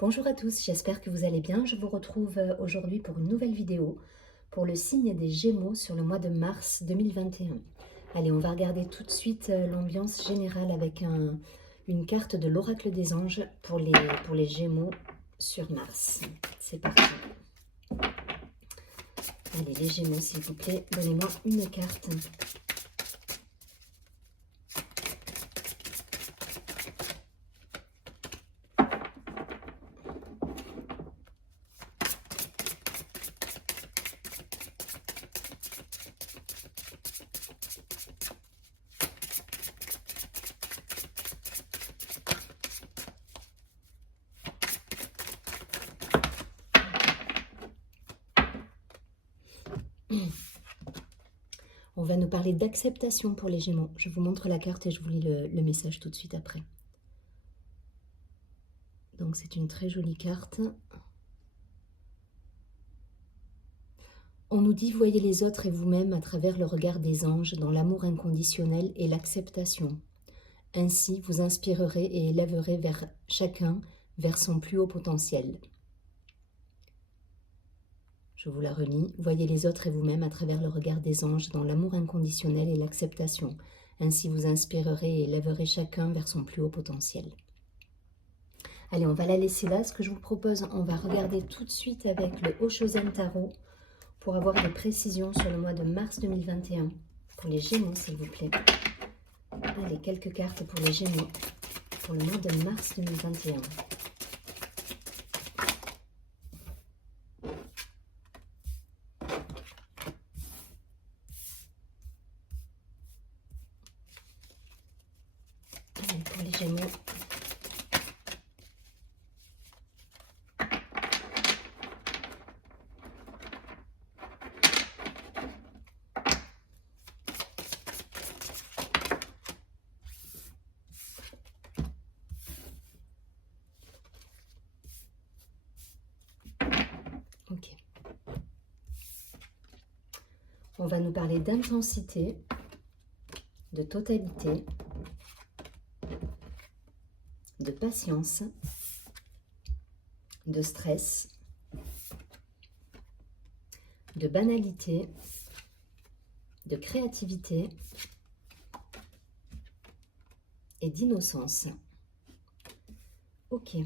Bonjour à tous, j'espère que vous allez bien. Je vous retrouve aujourd'hui pour une nouvelle vidéo pour le signe des Gémeaux sur le mois de mars 2021. Allez, on va regarder tout de suite l'ambiance générale avec une carte de l'oracle des anges pour les Gémeaux sur Mars. C'est parti. Allez, les Gémeaux, s'il vous plaît, donnez-moi une carte. On va nous parler d'acceptation pour les Gémeaux. Je vous montre la carte et je vous lis le message tout de suite après. Donc c'est une très jolie carte. On nous dit, voyez les autres et vous-même à travers le regard des anges dans l'amour inconditionnel et l'acceptation. Ainsi, vous inspirerez et élèverez chacun vers son plus haut potentiel. Je vous la relis. Voyez les autres et vous-même à travers le regard des anges dans l'amour inconditionnel et l'acceptation. Ainsi, vous inspirerez et élèverez chacun vers son plus haut potentiel. Allez, on va la laisser là. Ce que je vous propose, on va regarder tout de suite avec le Oshozen Tarot pour avoir des précisions sur le mois de mars 2021. Pour les Gémeaux, s'il vous plaît. Allez, quelques cartes pour les Gémeaux pour le mois de mars 2021. Allez, pour les Gémeaux. Ok. On va nous parler d'intensité, de totalité, de patience, de stress, de banalité, de créativité et d'innocence. Ok.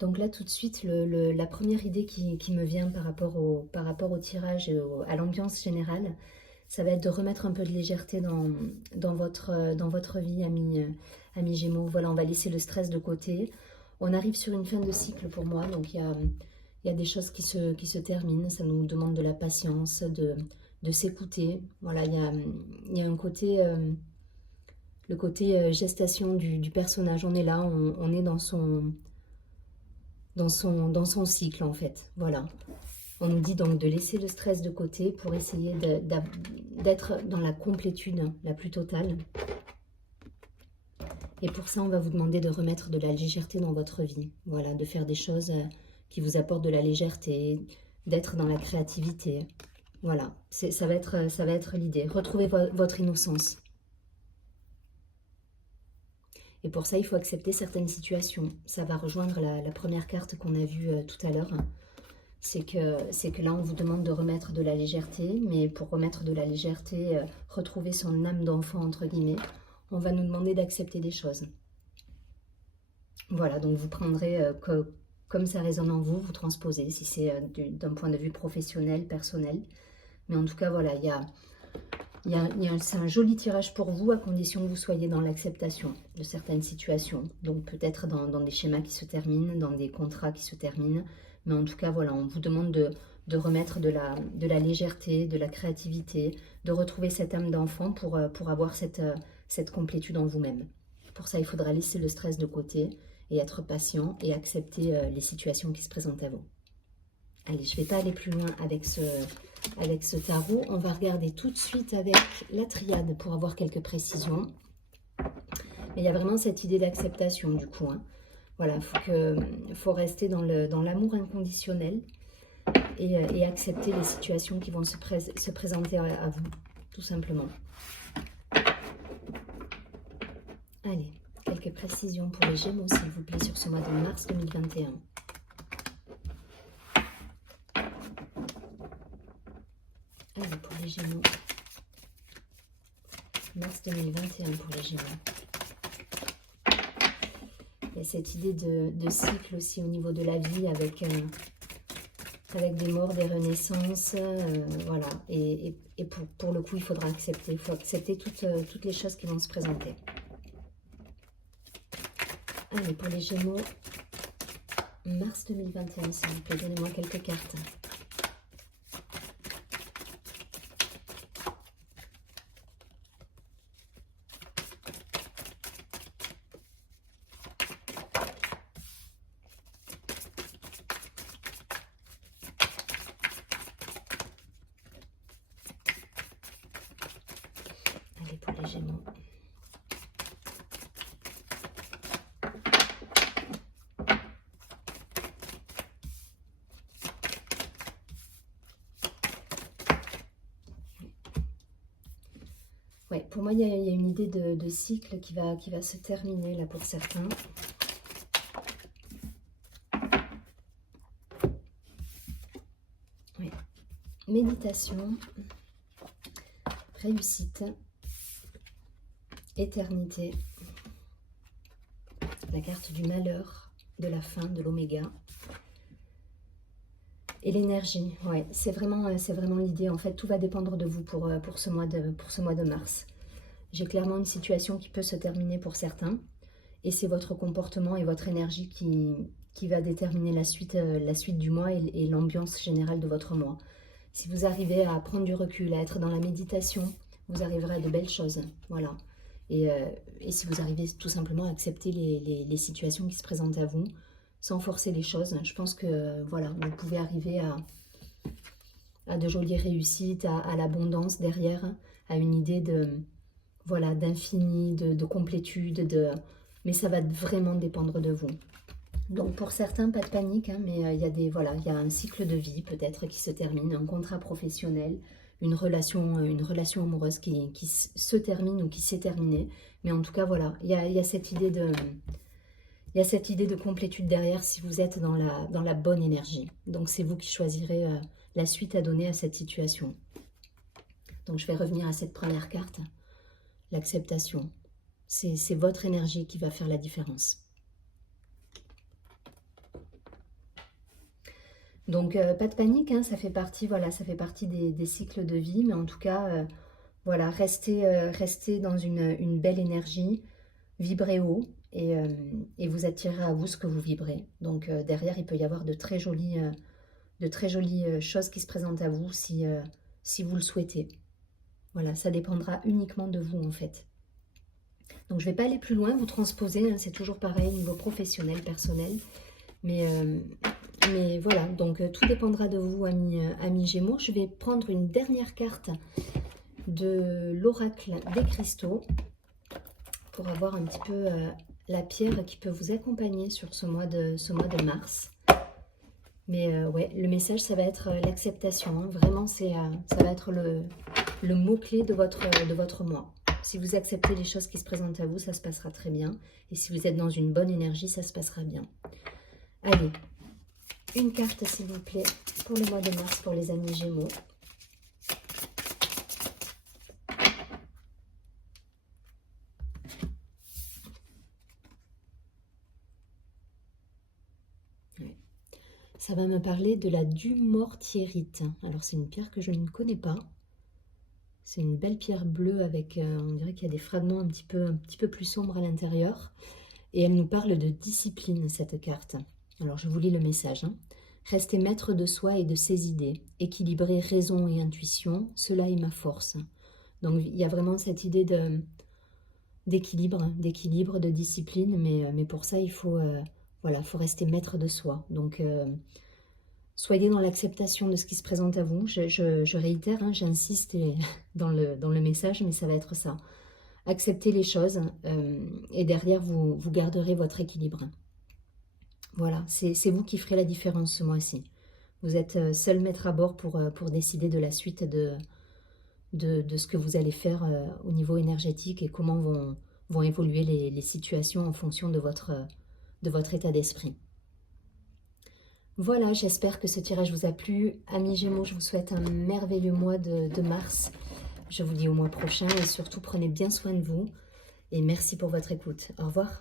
Donc là, tout de suite, la première idée qui me vient par rapport au tirage et à l'ambiance générale, ça va être de remettre un peu de légèreté dans votre vie, amis Gémeaux. Voilà, on va laisser le stress de côté. On arrive sur une fin de cycle pour moi, donc il y a des choses qui se terminent. Ça nous demande de la patience, de s'écouter. Voilà, il y a un côté... le côté gestation du personnage. On est là, on est dans son cycle en fait, voilà. On nous dit donc de laisser le stress de côté pour essayer d'être dans la complétude la plus totale. Et pour ça, on va vous demander de remettre de la légèreté dans votre vie. Voilà, de faire des choses qui vous apportent de la légèreté, d'être dans la créativité. Voilà, ça va être l'idée. Retrouvez votre innocence. Et pour ça, il faut accepter certaines situations. Ça va rejoindre la première carte qu'on a vue tout à l'heure. C'est que là, on vous demande de remettre de la légèreté. Mais pour remettre de la légèreté, retrouver son âme d'enfant, entre guillemets, on va nous demander d'accepter des choses. Voilà, donc vous prendrez comme ça résonne en vous, vous transposez, si c'est d'un point de vue professionnel, personnel. Mais en tout cas, voilà, c'est un joli tirage pour vous, à condition que vous soyez dans l'acceptation de certaines situations. Donc peut-être dans des schémas qui se terminent, dans des contrats qui se terminent. Mais en tout cas, voilà, on vous demande de remettre de la légèreté, de la créativité, de retrouver cette âme d'enfant pour avoir cette complétude en vous-même. Pour ça, il faudra laisser le stress de côté et être patient et accepter les situations qui se présentent à vous. Allez, je ne vais pas aller plus loin avec ce tarot. On va regarder tout de suite avec la triade pour avoir quelques précisions. Mais il y a vraiment cette idée d'acceptation du coup. Hein. Voilà, il faut rester dans l'amour inconditionnel et accepter les situations qui vont se présenter à vous, tout simplement. Allez, quelques précision pour les Gémeaux, s'il vous plaît, sur ce mois de mars 2021. Allez, pour les Gémeaux. Mars 2021 pour les Gémeaux. Il y a cette idée de cycle aussi au niveau de la vie avec des morts, des renaissances, voilà. Et pour le coup, il faudra accepter. Il faut accepter toutes les choses qui vont se présenter. Allez, pour les Gémeaux, mars 2021, s'il vous plaît, donnez-moi quelques cartes. Allez, pour les Gémeaux. Ouais, pour moi, il y a une idée de cycle qui va se terminer là pour certains. Ouais. Méditation, réussite, éternité, la carte du malheur, de la fin, de l'oméga. Et l'énergie, ouais, c'est vraiment l'idée. En fait, tout va dépendre de vous pour ce mois de mars. J'ai clairement une situation qui peut se terminer pour certains. Et c'est votre comportement et votre énergie qui va déterminer la suite du mois et l'ambiance générale de votre mois. Si vous arrivez à prendre du recul, à être dans la méditation, vous arriverez à de belles choses. Voilà. Et si vous arrivez tout simplement à accepter les situations qui se présentent à vous, sans forcer les choses, je pense que voilà, vous pouvez arriver à de jolies réussites, à l'abondance derrière, à une idée voilà, d'infini, de complétude, mais ça va vraiment dépendre de vous. Donc pour certains, pas de panique, hein, mais il y a un cycle de vie peut-être qui se termine, un contrat professionnel, une relation amoureuse qui se termine ou qui s'est terminée. Mais en tout cas, voilà, il y a cette idée de complétude derrière si vous êtes dans la bonne énergie. Donc c'est vous qui choisirez la suite à donner à cette situation. Donc je vais revenir à cette première carte, l'acceptation. C'est votre énergie qui va faire la différence. Donc pas de panique, hein, ça fait partie, voilà, ça fait partie des cycles de vie, mais en tout cas, voilà, restez dans une belle énergie, vibrez haut et vous attirez à vous ce que vous vibrez. Donc derrière, il peut y avoir de très jolies choses qui se présentent à vous si vous le souhaitez. Voilà, ça dépendra uniquement de vous en fait. Donc je ne vais pas aller plus loin, vous transposez, hein, c'est toujours pareil, niveau professionnel, personnel. Mais voilà, donc tout dépendra de vous, amis Gémeaux. Je vais prendre une dernière carte de l'oracle des cristaux pour avoir un petit peu la pierre qui peut vous accompagner sur ce mois de mars. Mais ouais, le message, ça va être l'acceptation. Hein. Vraiment, ça va être le mot-clé de votre mois. Si vous acceptez les choses qui se présentent à vous, ça se passera très bien. Et si vous êtes dans une bonne énergie, ça se passera bien. Allez, une carte s'il vous plaît pour le mois de mars pour les amis Gémeaux. Ouais. Ça va me parler de la dumortierite. Alors c'est une pierre que je ne connais pas. C'est une belle pierre bleue avec, on dirait qu'il y a des fragments un petit peu plus sombres à l'intérieur. Et elle nous parle de discipline, cette carte. Alors je vous lis le message. Hein. Rester maître de soi et de ses idées. Équilibrer raison et intuition, cela est ma force. Donc il y a vraiment cette idée d'équilibre, de discipline. Mais pour ça, il faut, voilà, faut rester maître de soi. Donc soyez dans l'acceptation de ce qui se présente à vous. Je réitère, hein, j'insiste dans le message, mais ça va être ça. Acceptez les choses et derrière, vous garderez votre équilibre. Voilà, c'est vous qui ferez la différence ce mois-ci. Vous êtes seul maître à bord pour décider de la suite de ce que vous allez faire au niveau énergétique et comment vont vont évoluer les situations en fonction de votre état d'esprit. Voilà, j'espère que ce tirage vous a plu. Amis Gémeaux, je vous souhaite un merveilleux mois de mars. Je vous dis au mois prochain et surtout prenez bien soin de vous. Et merci pour votre écoute. Au revoir.